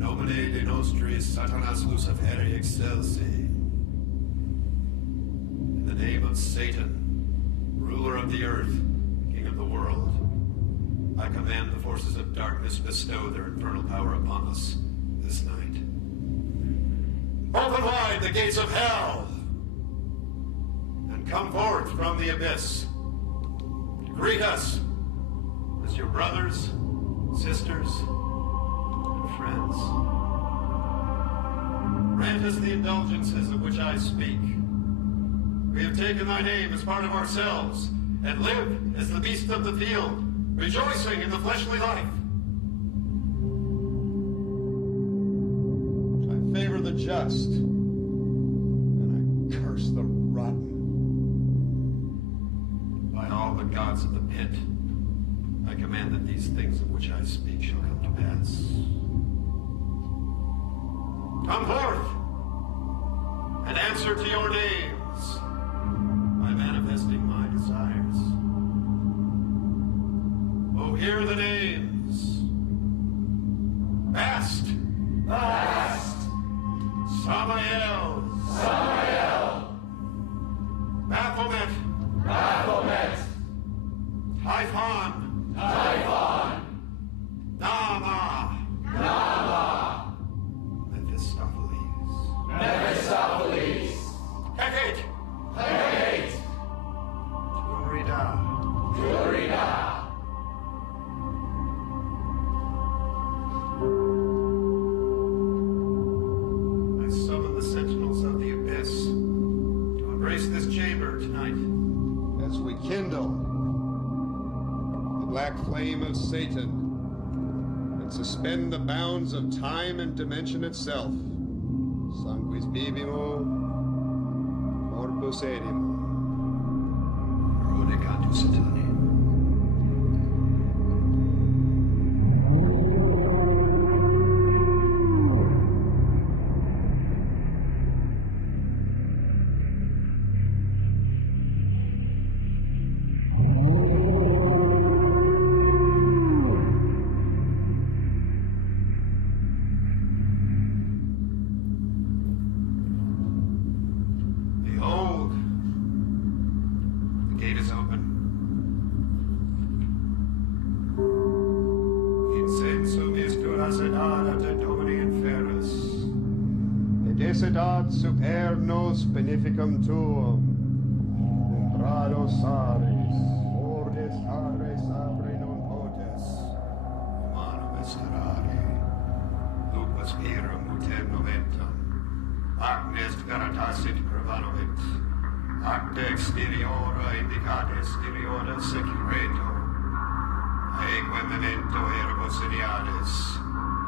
nomine de nostris Satanas Luciferi excelsi. In the name of Satan, ruler of the earth, king of the world, I command the forces of darkness bestow their infernal power upon us this night. Open wide the gates of hell, and come forth from the abyss to greet us as your brothers, sisters, and friends. Grant us the indulgences of which I speak. We have taken thy name as part of ourselves, and live as the beasts of the field, rejoicing in the fleshly life. I favor the just, and I curse the rotten. By all the gods of the pit, I command that these things of which I speak shall come to pass. Come forth, and answer to your names by manifesting my desires. Oh, hear the names. Bast. Bast. Samael. Samael. Baphomet. Baphomet. Typhon. Typhon. Nama. Nama. Mephistopheles. Mephistopheles. Hecate. Hecate. Turida. Turida. I summon the sentinels of the abyss to embrace this chamber tonight as we kindle the black flame of Satan and suspend the bounds of time and dimension itself. Sanguis vivimo, corpus erim. Veronica Satani. Behold, the gate is open. Incensum istura sedada de domini inferus. Et desedat super nos beneficum tuum. Umbrados ares, ordes ares abre non potes. Humanum esterare, lupus virum uter noventum. Agnes veritasit prevanovit. Acta exteriora indicata exteriora securetur. Aeque memento ergo seriales.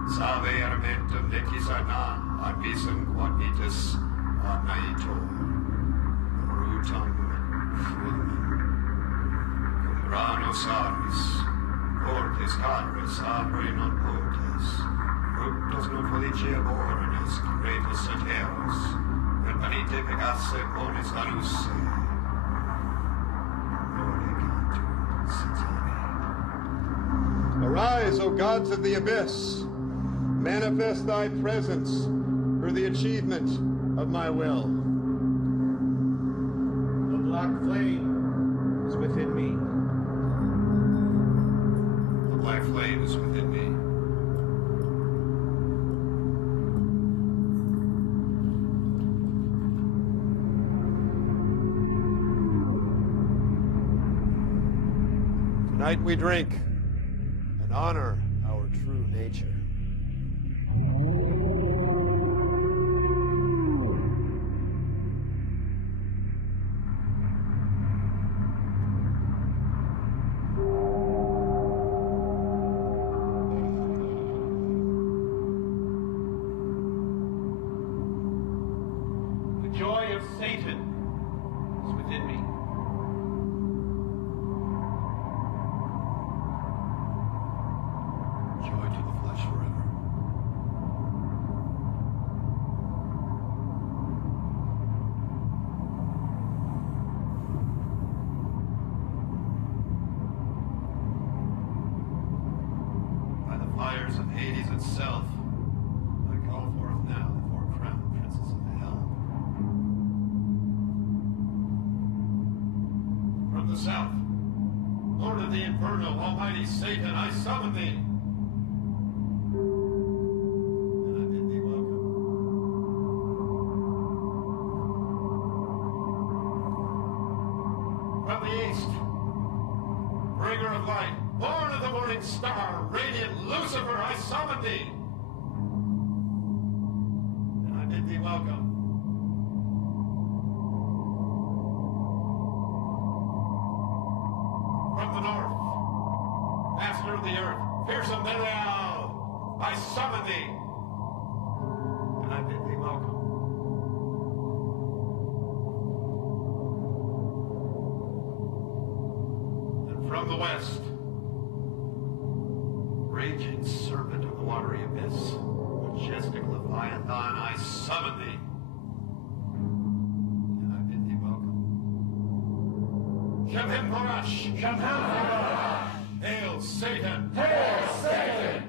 Salve armentum necis anan, ad visum quod vitus ad naitor. Brutum fulmen. Cum ranos aris, portes cadres abre non potes. Fructus non feliceabornes, cretus sateros, per panite pegasse bonis alusse. Arise, O gods of the abyss, manifest thy presence for the achievement of my will. The black flame is within me. The black flame is within me. Tonight we drink and honor our true nature. The joy of Satan is within me. Joy to the flesh forever. By the fires of Hades itself, the inferno, almighty Satan, I summon thee. And I bid thee welcome. From the east, bringer of light, born of the morning star, radiant Lucifer, I summon thee. And I bid thee welcome. From the north, master of the earth, fearsome Belial, I summon thee. And I bid thee welcome. And from the west, raging serpent of the watery abyss, majestic Leviathan, I summon thee. And I bid thee welcome. Shem Parash! Shem Parash! Hail Satan! Hail Satan!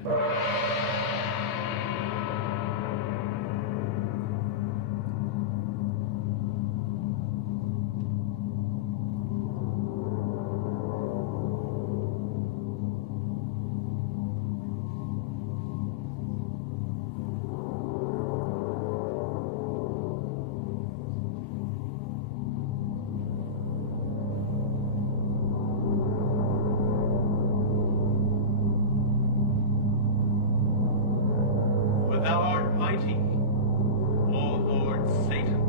Thou art mighty, O Lord Satan,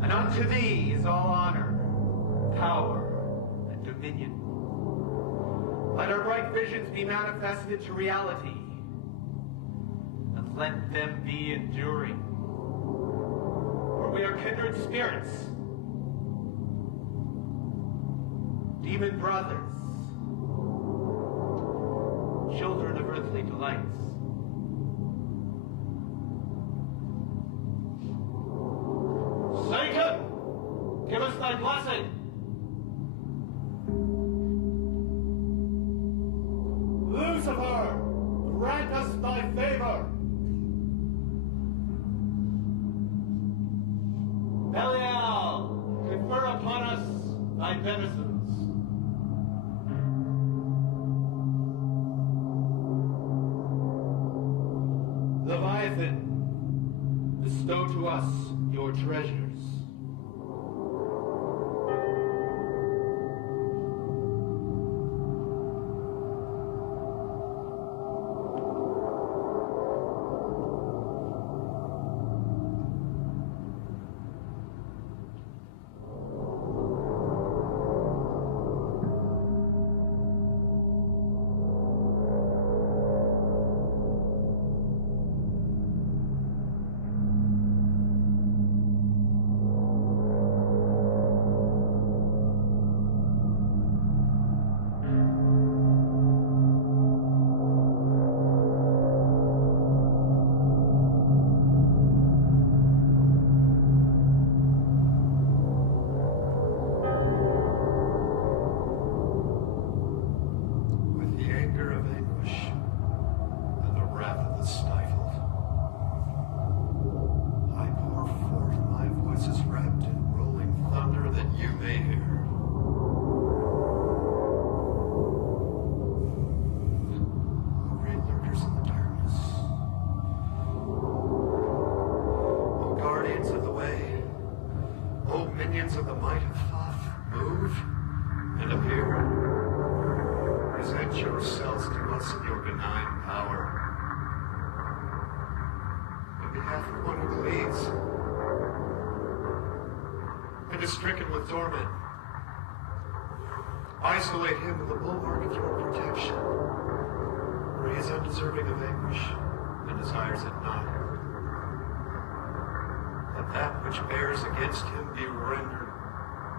and unto thee is all honor, power, and dominion. Let our bright visions be manifested into reality, and let them be enduring. For we are kindred spirits, demon brothers, children of earthly delights. Satan, give us thy blessing. Lucifer, grant us thy favor. Belial, confer upon us thy beneficence. Leviathan, bestow to us your treasures. Of the might of Thoth, move and appear. Present yourselves to us in your benign power. On behalf of one who believes and is stricken with torment, isolate him in the bulwark of your protection, where he is undeserving of anguish and desires it not. Let that which bears against him be rendered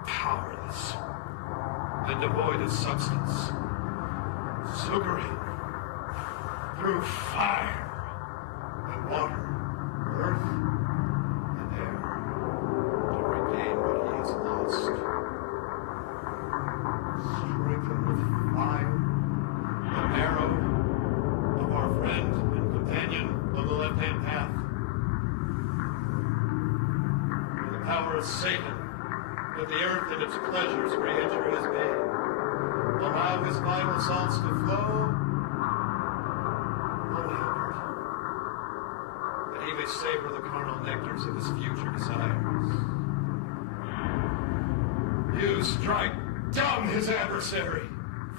powerless and devoid of substance. Succor him through fire and water, earth and air, to regain what he has lost. Strengthen with fire the marrow of our friend and companion on the left-hand path. Power of Satan, that the earth and its pleasures re-enter his being. allow his vital salts to flow, that he may savor the carnal nectars of his future desires. You strike dumb his adversary,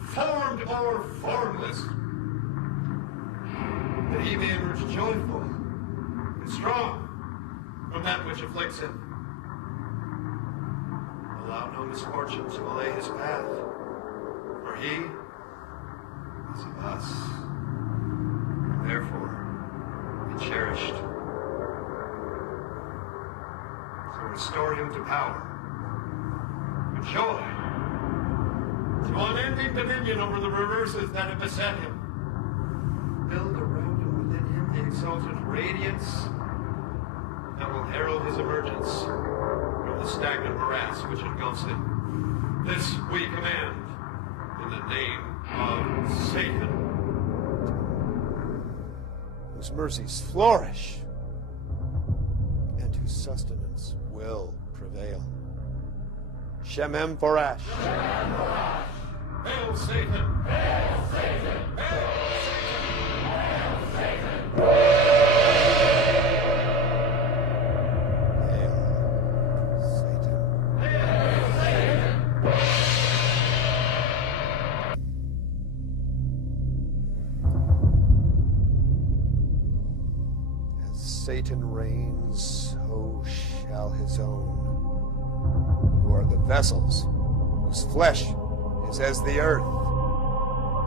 formed or formless, that he may emerge joyful and strong from that which afflicts him. Allow no misfortune to allay his path, for he is of us, and therefore be cherished. So restore him to power, to joy, to unending dominion over the reverses that have beset him. Build around and within him the exalted radiance that will herald his emergence from the stagnant morass which engulfs him. This we command in the name of Satan, whose mercies flourish and whose sustenance will prevail. Shemem Forash. Shemem Forash. Hail Satan! Hail Satan! Hail Hail Satan! Hail Satan! Hail Satan! As Satan reigns, so shall his own, who are the vessels whose flesh is as the earth,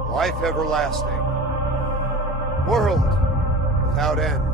life everlasting, world without end.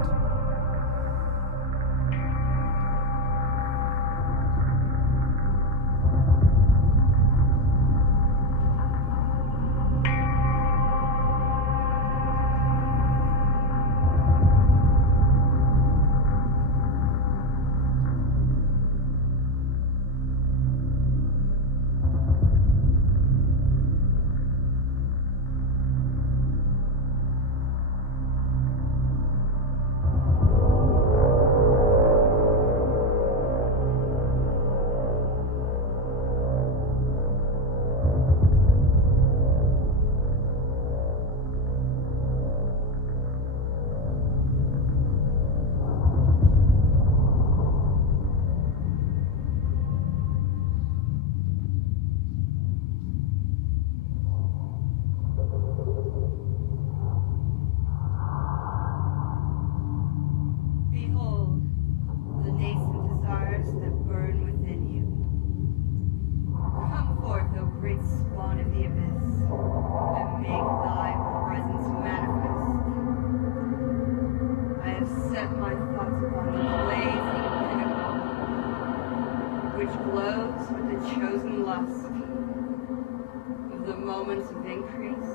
Moments of increase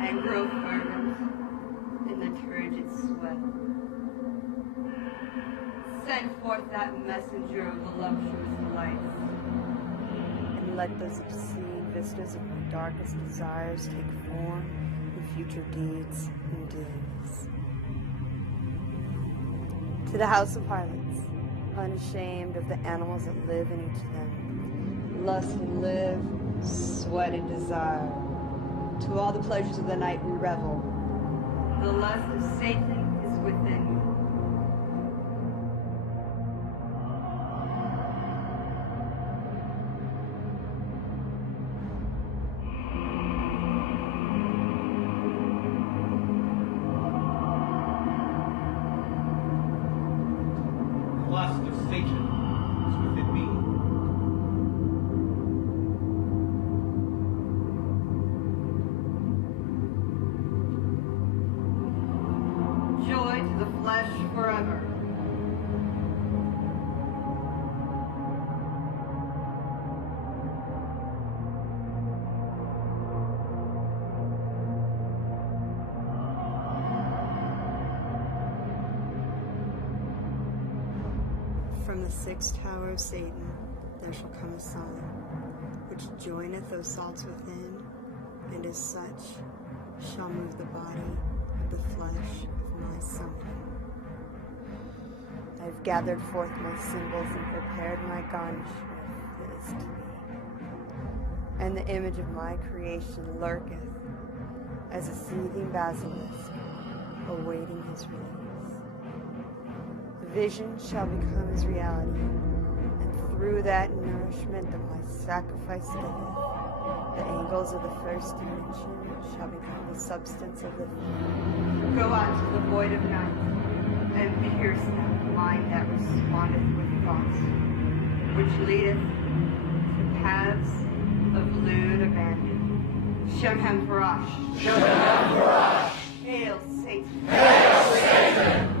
and grow fervent in the turgid sweat. Send forth that messenger of voluptuous delights, and let those obscene vistas of my darkest desires take form in future deeds and doings. To the house of harlots, unashamed of the animals that live in each of them, lust and live, sweat and desire. To all the pleasures of the night we revel. The lust of Satan is within me. The lust of Satan is within me. Joy to the flesh forever. From the sixth tower of Satan there shall come a sun, which joineth those salts within, and as such shall move the body of the flesh of my son. I've gathered forth my symbols and prepared my garnish with this to me. and the image of my creation lurketh as a seething basilisk, awaiting his release. The vision shall become his reality, and through that nourishment that my sacrifice giveth, the angles of the first dimension shall become the substance of the third. Go out to the void of night, and pierce that mind that respondeth with thoughts, which leadeth to paths of lewd abandon. Shemhem Parash. Shemhem Parash. Hail Satan. Hail Satan.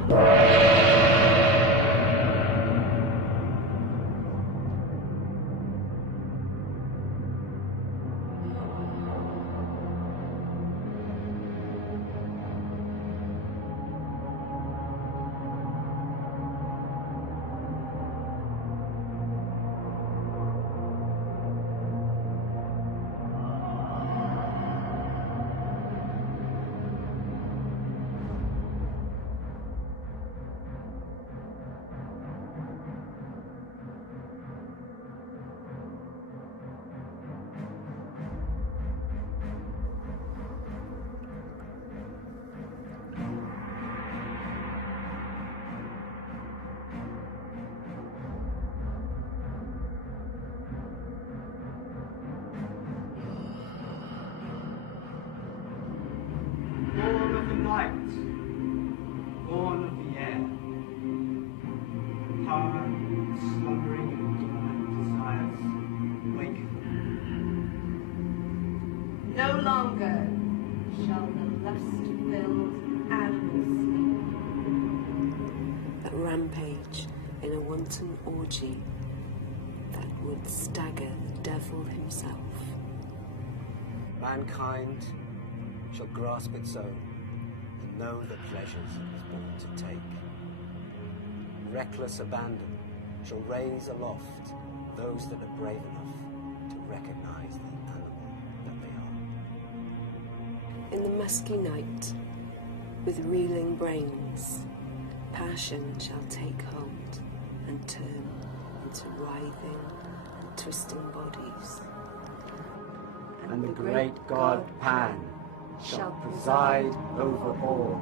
Born of the night, born of the air, hard, slumbering and dormant desires wake. No longer shall the lust-filled animals sleep. A rampage in a wanton orgy that would stagger the devil himself. Mankind shall grasp its own and know the pleasures it was born to take. Reckless abandon shall raise aloft those that are brave enough to recognize the animal that they are. In the musky night, with reeling brains, passion shall take hold and turn into writhing and twisting bodies. And the great god Pan shall preside over all.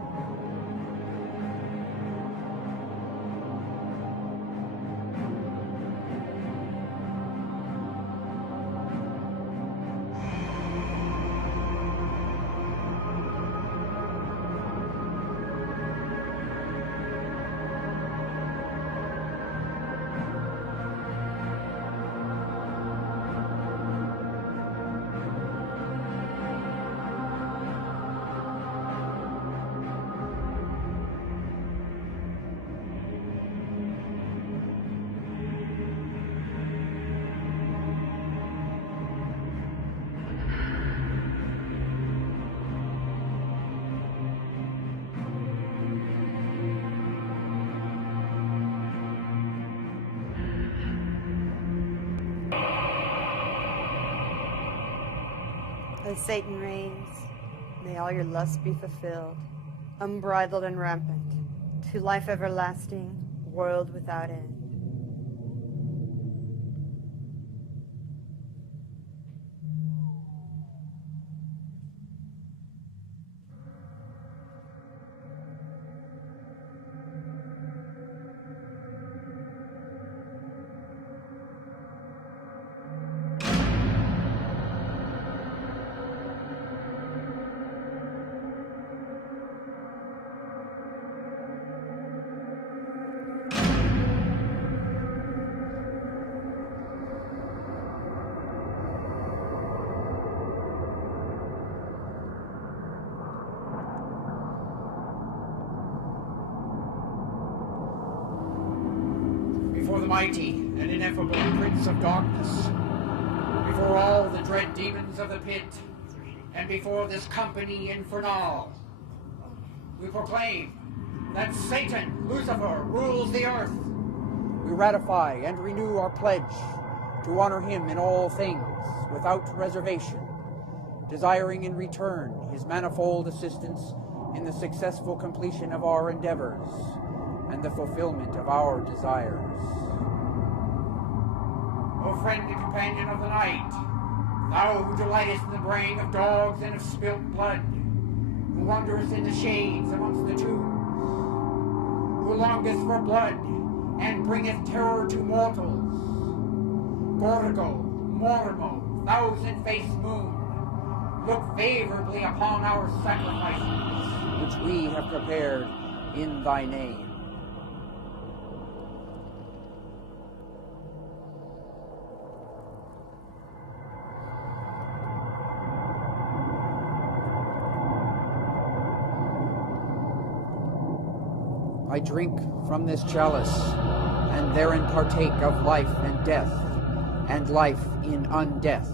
As Satan reigns, may all your lusts be fulfilled, unbridled and rampant, to life everlasting, world without end. Before the mighty and ineffable Prince of Darkness, before all the dread demons of the pit, and before this company infernal, we proclaim that Satan, Lucifer, rules the earth. We ratify and renew our pledge to honor him in all things, without reservation, desiring in return his manifold assistance in the successful completion of our endeavors and the fulfillment of our desires. O friend and companion of the night, Thou who delightest in the braying of dogs and of spilt blood, who wanderest in the shades amongst the tomb, who longest for blood and bringeth terror to mortals. Gorgo, Mormo, thousand-faced moon, look favorably upon our sacrifices, which we have prepared in thy name. I drink from this chalice, and therein partake of life and death, and life in undeath.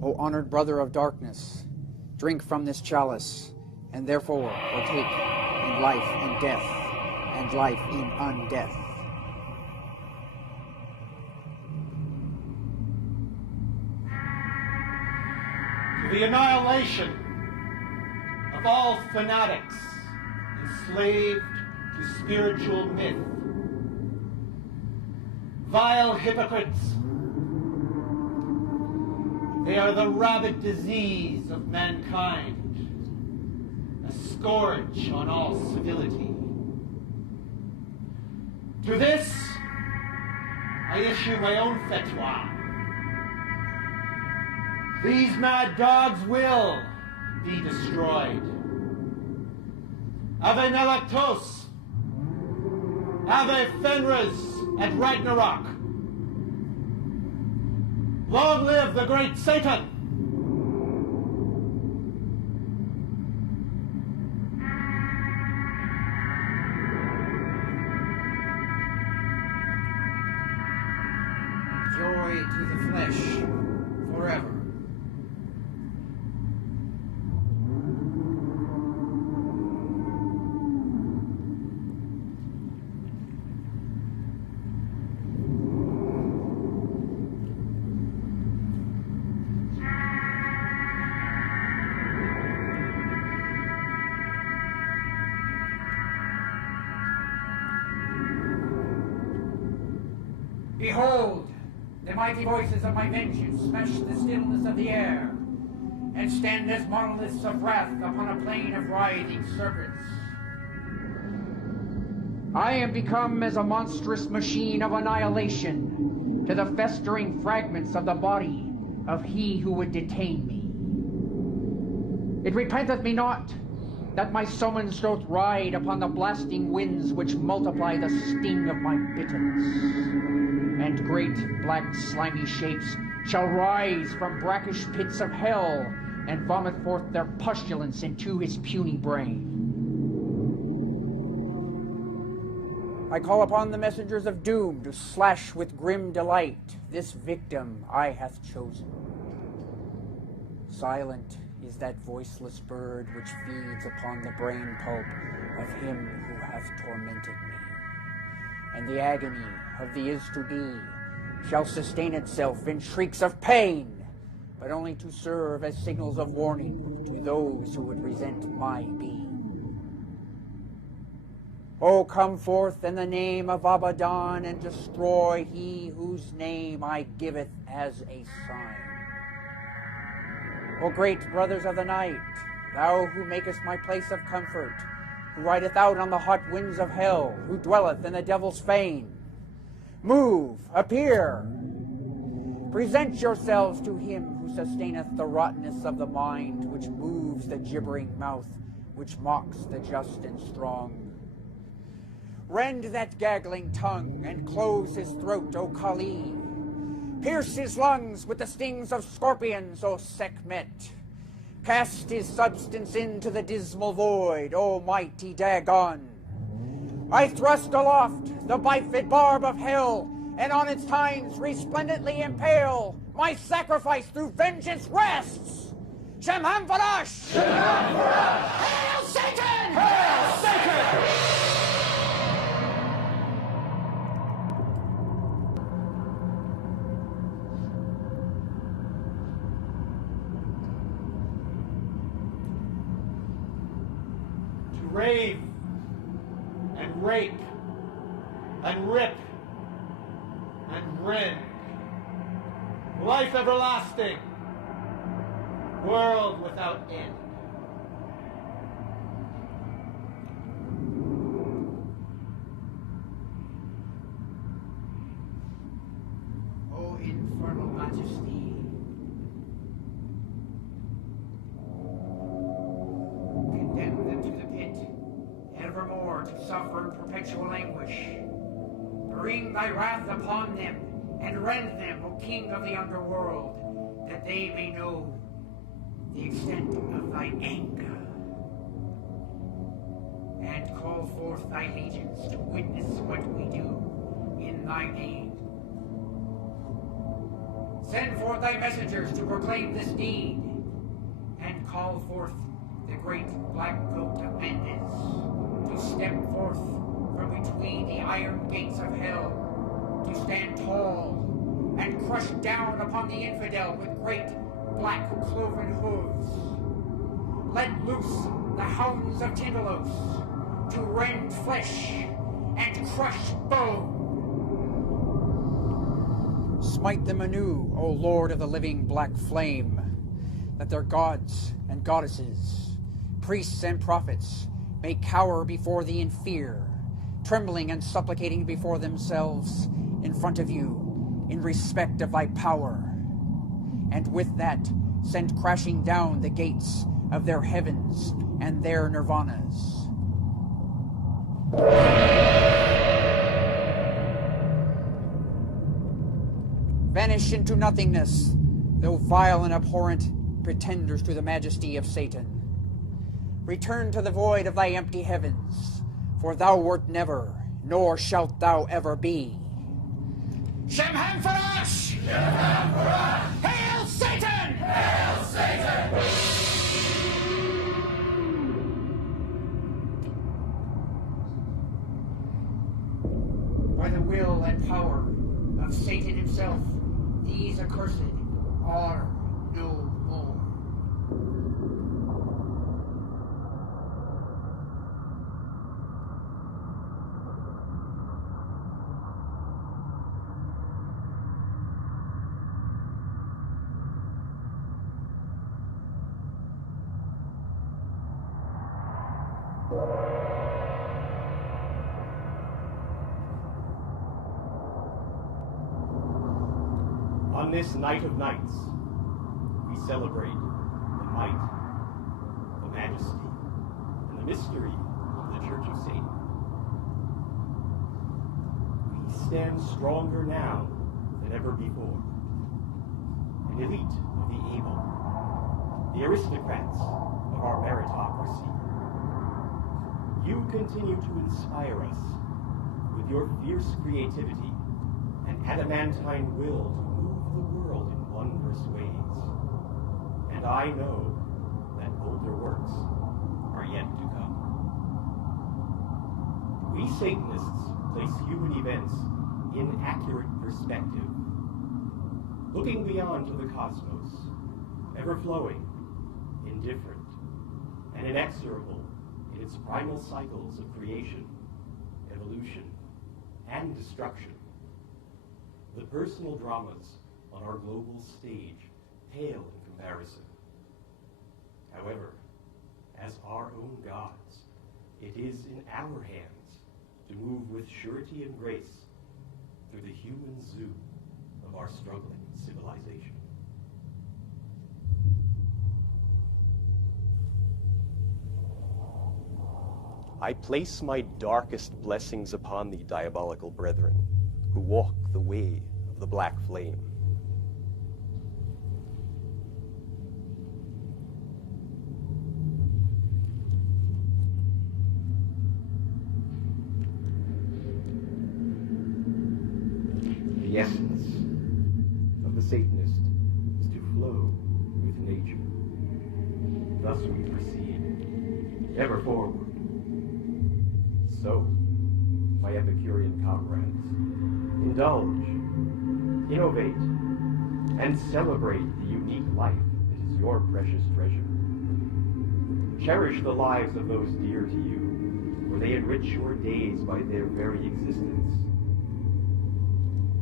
O honored brother of darkness, drink from this chalice, and therefore partake in life and death, and life in undeath. The annihilation of all fanatics enslaved to spiritual myth, vile hypocrites. They are the rabid disease of mankind, a scourge on all civility. To this, I issue my own fatwa. These mad dogs will be destroyed. Ave Nalactos, Ave Fenris at Ragnarok. Long live the great Satan! joy to the flesh forever. Behold, the mighty voices of my vengeance smash the stillness of the air, and stand as monoliths of wrath upon a plain of writhing serpents. I am become as a monstrous machine of annihilation to the festering fragments of the body of he who would detain me. It repenteth me not that my summons doth ride upon the blasting winds which multiply the sting of my bitterness. And great black slimy shapes shall rise from brackish pits of hell and vomit forth their pustulence into his puny brain. I call upon the messengers of doom to slash with grim delight this victim I hath chosen. Silent is that voiceless bird which feeds upon the brain pulp of him who hath tormented me. And the agony of the is-to-be shall sustain itself in shrieks of pain, but only to serve as signals of warning to those who would resent my being. O come forth in the name of Abaddon, and destroy he whose name I giveth as a sign. O great brothers of the night, thou who makest my place of comfort, who rideth out on the hot winds of hell, who dwelleth in the devil's fane, move, appear. Present yourselves to him who sustaineth the rottenness of the mind, which moves the gibbering mouth, which mocks the just and strong. Rend that gaggling tongue, and close his throat, O Kali. Pierce his lungs with the stings of scorpions, O Sekhmet. Cast his substance into the dismal void, O mighty Dagon. I thrust aloft the bifid barb of hell, and on its tines resplendently impale my sacrifice through vengeance rests. Shemham Farash! Shemham Farash! Hail Satan! Hail Satan! Rave rape and rip and rend. Life everlasting, world without end. O infernal majesty, condemn them to the pit, evermore to suffer perpetual anguish. Bring thy wrath upon them, and rend them, O King of the underworld, that they may know the extent of thy anger. And call forth thy legions to witness what we do in thy name. Send forth thy messengers to proclaim this deed, and call forth the great black goat of Mendes to step forth from between the iron gates of hell, to stand tall and crush down upon the infidel with great black cloven hooves. Let loose the hounds of Tindalos to rend flesh and crush bone. Smite them anew, O Lord of the living black flame, that their gods and goddesses, priests and prophets, may cower before thee in fear, trembling and supplicating before themselves in front of you, in respect of thy power. And with that, send crashing down the gates of their heavens and their nirvanas. Vanish into nothingness, though vile and abhorrent pretenders to the majesty of Satan. Return to the void of thy empty heavens, for thou wert never, nor shalt thou ever be. Shemham Farash! Shemham Farash! Hail Satan! Hail Satan! By the will and power of Satan himself, these accursed are no more. On this night of nights, we celebrate the might, the majesty, and the mystery of the Church of Satan. We stand stronger now than ever before. An elite of the able, the aristocrats of our meritocracy. You continue to inspire us with your fierce creativity and adamantine will to move the world in wondrous ways. And I know that bolder works are yet to come. We Satanists place human events in accurate perspective, looking beyond to the cosmos, ever-flowing, indifferent, and inexorable in its primal cycles of creation, evolution, and destruction. The personal dramas on our global stage pale in comparison. However, as our own gods, it is in our hands to move with surety and grace through the human zoo of our struggling civilization. I place my darkest blessings upon thee, diabolical brethren, who walk the way of the black flame. The essence of the Satanist is to flow with nature. Thus we proceed, ever forward. So, my Epicurean comrades, indulge, innovate, and celebrate the unique life that is your precious treasure. Cherish the lives of those dear to you, for they enrich your days by their very existence.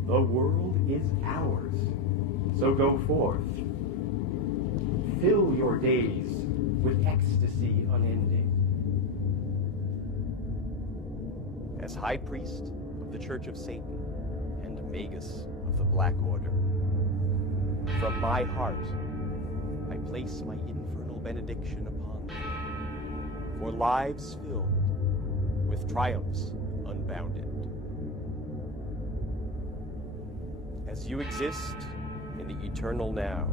The world is ours, so go forth. Fill your days with ecstasy unending. As High Priest of the Church of Satan and Magus of the Black Order, from my heart, I place my infernal benediction upon thee, for lives filled with triumphs unbounded. As you exist in the eternal now,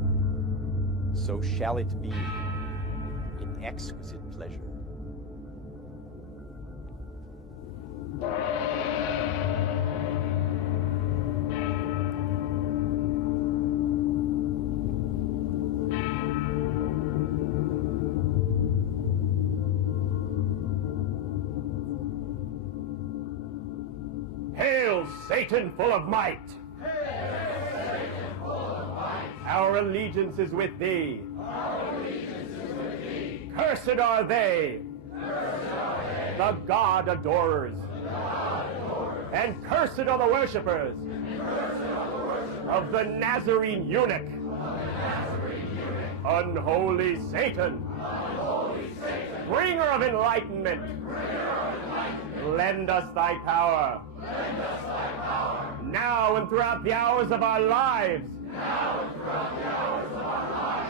so shall it be in exquisite pleasure. Hail, Satan full of might! Our allegiance is with thee. Cursed are they. The God adorers. And cursed are the worshippers of the Nazarene eunuch. Unholy Satan. Bringer of enlightenment. Lend us thy power. Now and throughout the hours of our lives.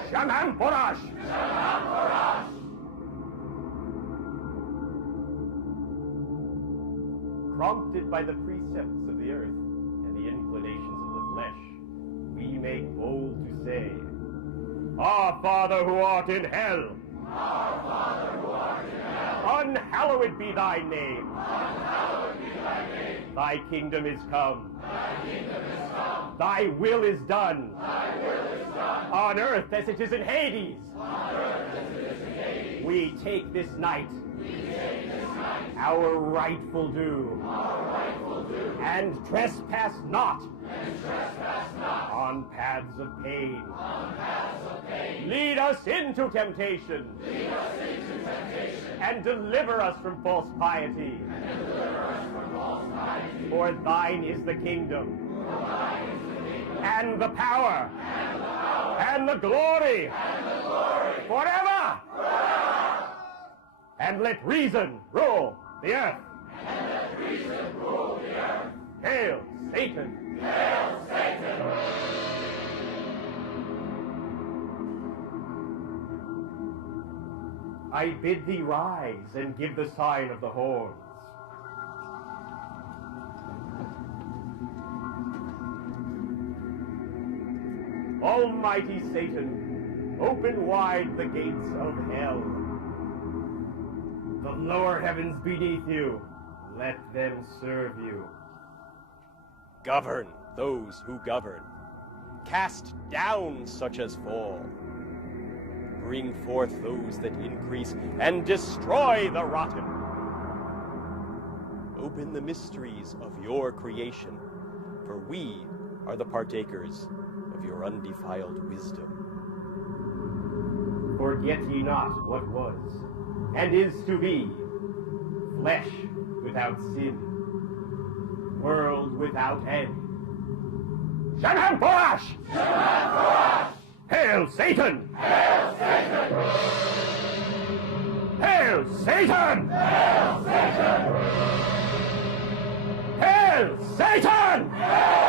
Shaman Porash! Prompted by the precepts of the earth and the inclinations of the flesh, we make bold to say, Our Father who art in hell, Our Father who art in hell, unhallowed be thy name. Unhallowed be thy name. Thy kingdom is come. Thy kingdom is come. Thy will is done. Thy will is done. On earth as it is in Hades. On earth as it is in Hades. We take this night. We take this night. Our rightful due. Our rightful due. And trespass not. And trespass not. On paths of pain. On paths of pain. Lead us into temptation. Lead us into temptation. And deliver us from false piety. And deliver us from false piety. For thine is the kingdom. For thine is the kingdom. And the power. And the power. And the glory. And the glory. Forever. Forever. And let reason rule the earth. And let reason rule the earth. Hail, Satan! Hail, Satan! I bid thee rise and give the sign of the horns. Almighty Satan, open wide the gates of hell. The lower heavens beneath you, let them serve you. Govern those who govern. Cast down such as fall. Bring forth those that increase, and destroy the rotten. Open the mysteries of your creation, for we are the partakers of your undefiled wisdom. Forget ye not what was, and is to be, flesh without sin, world without end. Shaman Porash! Shaman Porash! Hail Satan! Hail Satan! Hail Satan! Hail Satan! Hail Satan! Hail